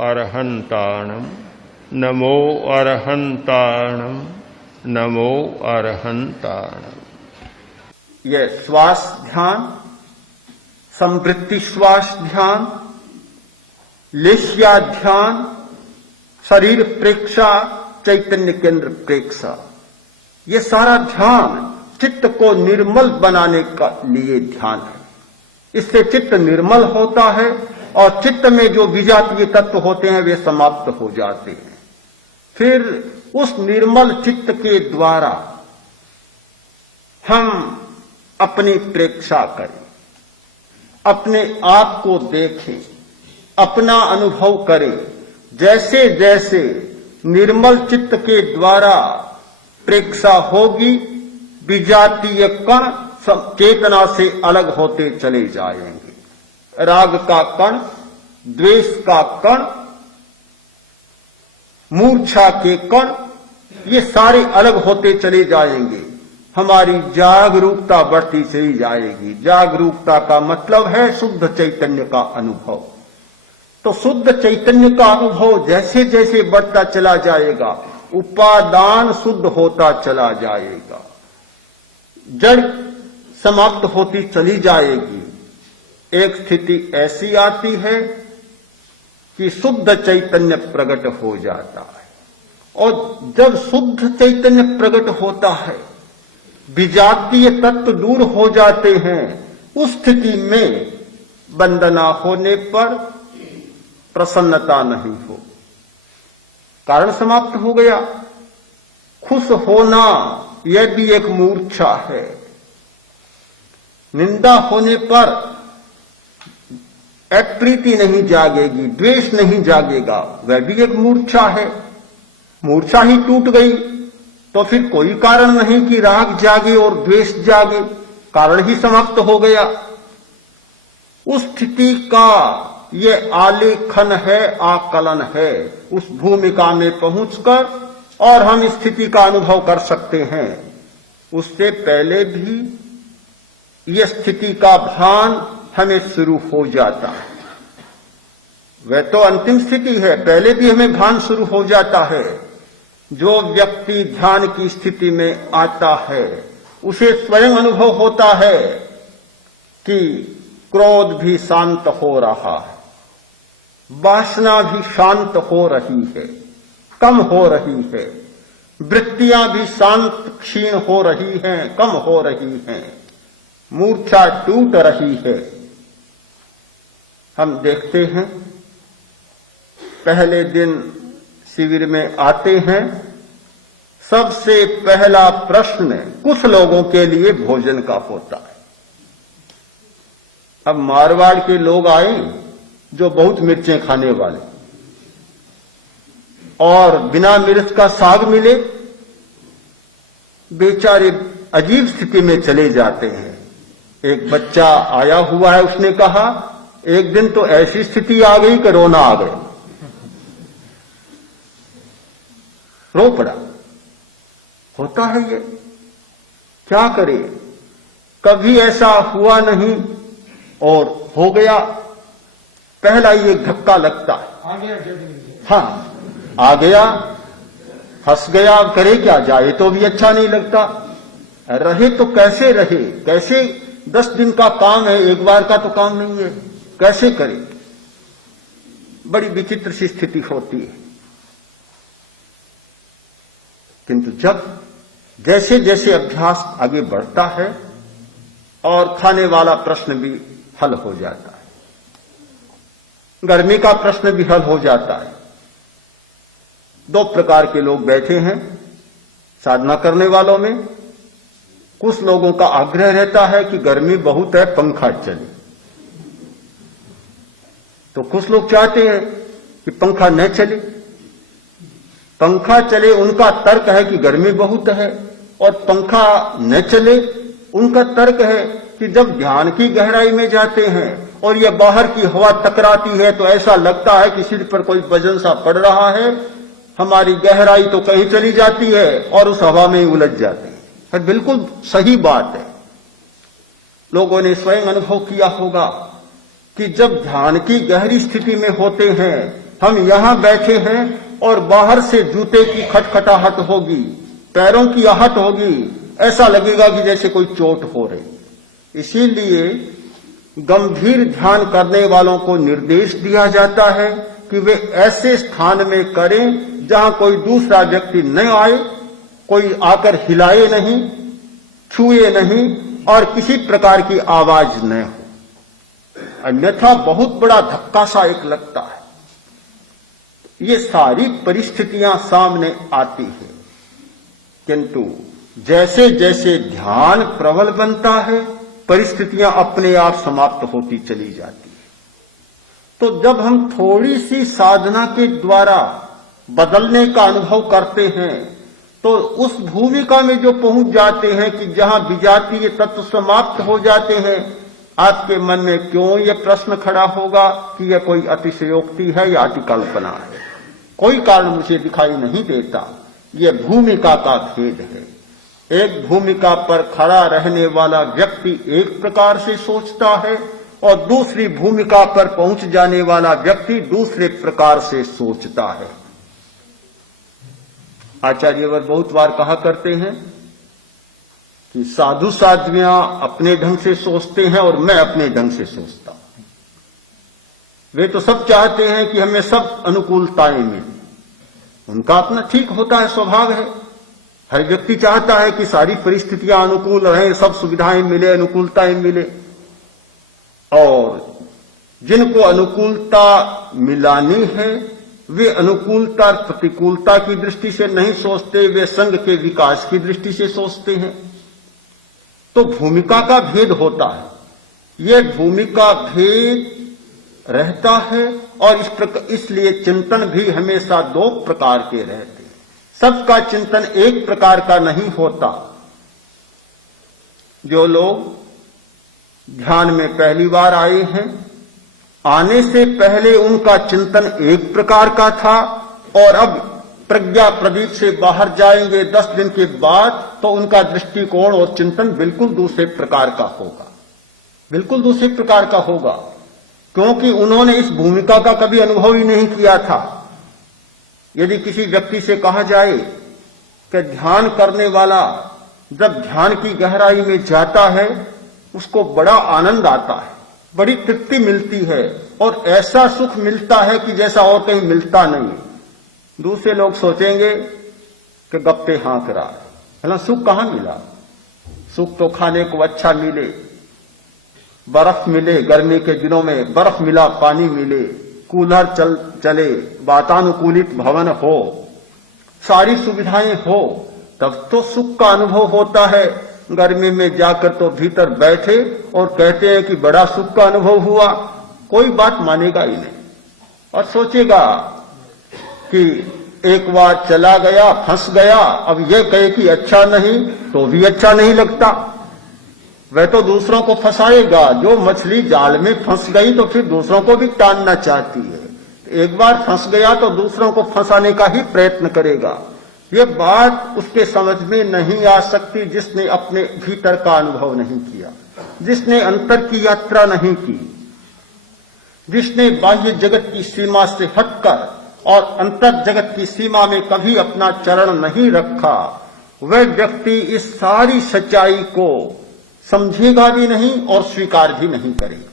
अरहन्ताणम् नमो अरहन्ताणम् नमो अरहन्ताणम्। यह श्वास ध्यान, संवृत्ति श्वास ध्यान, लेस्या ध्यान, शरीर प्रेक्षा, चैतन्य केंद्र प्रेक्षा, ये सारा ध्यान चित्त को निर्मल बनाने का लिए ध्यान है। इससे चित्त निर्मल होता है और चित्त में जो विजातीय तत्व होते हैं वे समाप्त हो जाते हैं। फिर उस निर्मल चित्त के द्वारा हम अपनी प्रेक्षा करें, अपने आप को देखें, अपना अनुभव करें। जैसे जैसे निर्मल चित्त के द्वारा प्रेक्षा होगी, विजातीय कण चेतना से अलग होते चले जाएंगे। राग का कण, द्वेष का कण, मूर्छा के कण, ये सारे अलग होते चले जाएंगे। हमारी जागरूकता बढ़ती चली जाएगी। जागरूकता का मतलब है शुद्ध चैतन्य का अनुभव। तो शुद्ध चैतन्य का अनुभव जैसे जैसे बढ़ता चला जाएगा, उपादान शुद्ध होता चला जाएगा, जड़ समाप्त होती चली जाएगी। एक स्थिति ऐसी आती है कि शुद्ध चैतन्य प्रकट हो जाता है, और जब शुद्ध चैतन्य प्रकट होता है, विजातीय तत्व दूर हो जाते हैं। उस स्थिति में वंदना होने पर प्रसन्नता नहीं हो, कारण समाप्त हो गया। खुश होना यह भी एक मूर्छा है। निंदा होने पर अप्रीति नहीं जागेगी, द्वेष नहीं जागेगा, वह भी एक मूर्छा है। मूर्छा ही टूट गई तो फिर कोई कारण नहीं कि राग जागे और द्वेष जागे, कारण ही समाप्त हो गया। उस स्थिति का ये आलेखन है, आकलन है। उस भूमिका में पहुंचकर और हम इस स्थिति का अनुभव कर सकते हैं। उससे पहले भी ये स्थिति का भान हमें शुरू हो जाता है। वह तो अंतिम स्थिति है, पहले भी हमें भान शुरू हो जाता है। जो व्यक्ति ध्यान की स्थिति में आता है उसे स्वयं अनुभव होता है कि क्रोध भी शांत हो रहा है, वासना भी शांत हो रही है, कम हो रही है, वृत्तियां भी शांत क्षीण हो रही हैं, कम हो रही हैं, मूर्छा टूट रही है। हम देखते हैं पहले दिन शिविर में आते हैं, सबसे पहला प्रश्न कुछ लोगों के लिए भोजन का होता है। अब मारवाड़ के लोग आए जो बहुत मिर्चें खाने वाले, और बिना मिर्च का साग मिले, बेचारे अजीब स्थिति में चले जाते हैं। एक बच्चा आया हुआ है, उसने कहा एक दिन तो ऐसी स्थिति आ गई कि रोना आ गया, रो पड़ा। होता है ये, क्या करे, कभी ऐसा हुआ नहीं और हो गया। पहला ये धक्का लगता है, हाँ आ गया, हंस गया, करे क्या, जाए तो भी अच्छा नहीं लगता। रहे तो कैसे रहे, कैसे 10 दिन का काम है, एक बार का तो काम नहीं है, कैसे करे। बड़ी विचित्र सी स्थिति होती है। किंतु जब जैसे जैसे अभ्यास आगे बढ़ता है और खाने वाला प्रश्न भी हल हो जाता है, गर्मी का प्रश्न भी हल हो जाता है। 2 प्रकार के लोग बैठे हैं साधना करने वालों में। कुछ लोगों का आग्रह रहता है कि गर्मी बहुत है, पंखा चले, तो कुछ लोग चाहते हैं कि पंखा न चले। पंखा चले उनका तर्क है कि गर्मी बहुत है, और पंखा न चले उनका तर्क है कि जब ध्यान की गहराई में जाते हैं और यह बाहर की हवा टकराती है तो ऐसा लगता है कि सिर पर कोई वजन सा पड़ रहा है, हमारी गहराई तो कहीं चली जाती है और उस हवा में ही उलझ जाते हैं। तो बिल्कुल सही बात है। लोगों ने स्वयं अनुभव किया होगा कि जब ध्यान की गहरी स्थिति में होते हैं, हम यहां बैठे हैं और बाहर से जूते की खटखटाहट होगी, पैरों की आहट होगी, ऐसा लगेगा कि जैसे कोई चोट हो रही। इसीलिए गंभीर ध्यान करने वालों को निर्देश दिया जाता है कि वे ऐसे स्थान में करें जहां कोई दूसरा व्यक्ति न आए, कोई आकर हिलाए नहीं, छुए नहीं और किसी प्रकार की आवाज न हो, अन्यथा बहुत बड़ा धक्का सा एक लगता है। ये सारी परिस्थितियां सामने आती है, किंतु जैसे जैसे ध्यान प्रबल बनता है परिस्थितियां अपने आप समाप्त होती चली जाती है। तो जब हम थोड़ी सी साधना के द्वारा बदलने का अनुभव करते हैं तो उस भूमिका में जो पहुंच जाते हैं कि जहां विजातीय तत्व समाप्त हो जाते हैं, आपके मन में क्यों यह प्रश्न खड़ा होगा कि यह कोई अतिशयोक्ति है या अतिकल्पना है। कोई कारण मुझे दिखाई नहीं देता। यह भूमिका का भेद है। एक भूमिका पर खड़ा रहने वाला व्यक्ति एक प्रकार से सोचता है और दूसरी भूमिका पर पहुंच जाने वाला व्यक्ति दूसरे प्रकार से सोचता है। आचार्यवर बहुत बार कहा करते हैं कि साधु साध्वियां अपने ढंग से सोचते हैं और मैं अपने ढंग से सोचता हूं। वे तो सब चाहते हैं कि हमें सब अनुकूलताएं मिले, उनका अपना ठीक होता है, स्वभाव है। हर व्यक्ति चाहता है कि सारी परिस्थितियां अनुकूल रहें, सब सुविधाएं मिले, अनुकूलताएं मिले। और जिनको अनुकूलता मिलानी है वे अनुकूलता प्रतिकूलता की दृष्टि से नहीं सोचते, वे संघ के विकास की दृष्टि से सोचते हैं। तो भूमिका का भेद होता है। यह भूमिका भेद रहता है और इसलिए चिंतन भी हमेशा दो प्रकार के रहते हैं। सबका चिंतन एक प्रकार का नहीं होता। जो लोग ध्यान में पहली बार आए हैं, आने से पहले उनका चिंतन एक प्रकार का था और अब प्रज्ञा प्रदीप से बाहर जाएंगे 10 दिन के बाद तो उनका दृष्टिकोण और चिंतन बिल्कुल दूसरे प्रकार का होगा, बिल्कुल दूसरे प्रकार का होगा, क्योंकि उन्होंने इस भूमिका का कभी अनुभव ही नहीं किया था। यदि किसी व्यक्ति से कहा जाए कि ध्यान करने वाला जब ध्यान की गहराई में जाता है उसको बड़ा आनंद आता है, बड़ी तृप्ति मिलती है और ऐसा सुख मिलता है कि जैसा और कहीं मिलता नहीं। दूसरे लोग सोचेंगे कि गप्पे हाँक रहा है, भला सुख कहां मिला? सुख तो खाने को अच्छा मिले, बर्फ मिले, गर्मी के दिनों में बर्फ मिला, पानी मिले, कूलर चले, वातानुकूलित भवन हो, सारी सुविधाएं हो, तब तो सुख का अनुभव होता है। गर्मी में जाकर तो भीतर बैठे और कहते हैं कि बड़ा सुख का अनुभव हुआ, कोई बात मानेगा ही नहीं और सोचेगा कि एक बार चला गया, फंस गया, अब यह कहे कि अच्छा नहीं तो भी अच्छा नहीं लगता। वह तो दूसरों को फंसाएगा। जो मछली जाल में फंस गई तो फिर दूसरों को भी टानना चाहती है। एक बार फंस गया तो दूसरों को फंसाने का ही प्रयत्न करेगा। ये बात उसके समझ में नहीं आ सकती जिसने अपने भीतर का अनुभव नहीं किया, जिसने अंतर की यात्रा नहीं की, जिसने बाह्य जगत की सीमा से हटकर और अंतर जगत की सीमा में कभी अपना चरण नहीं रखा। वह व्यक्ति इस सारी सच्चाई को समझेगा भी नहीं और स्वीकार भी नहीं करेगा।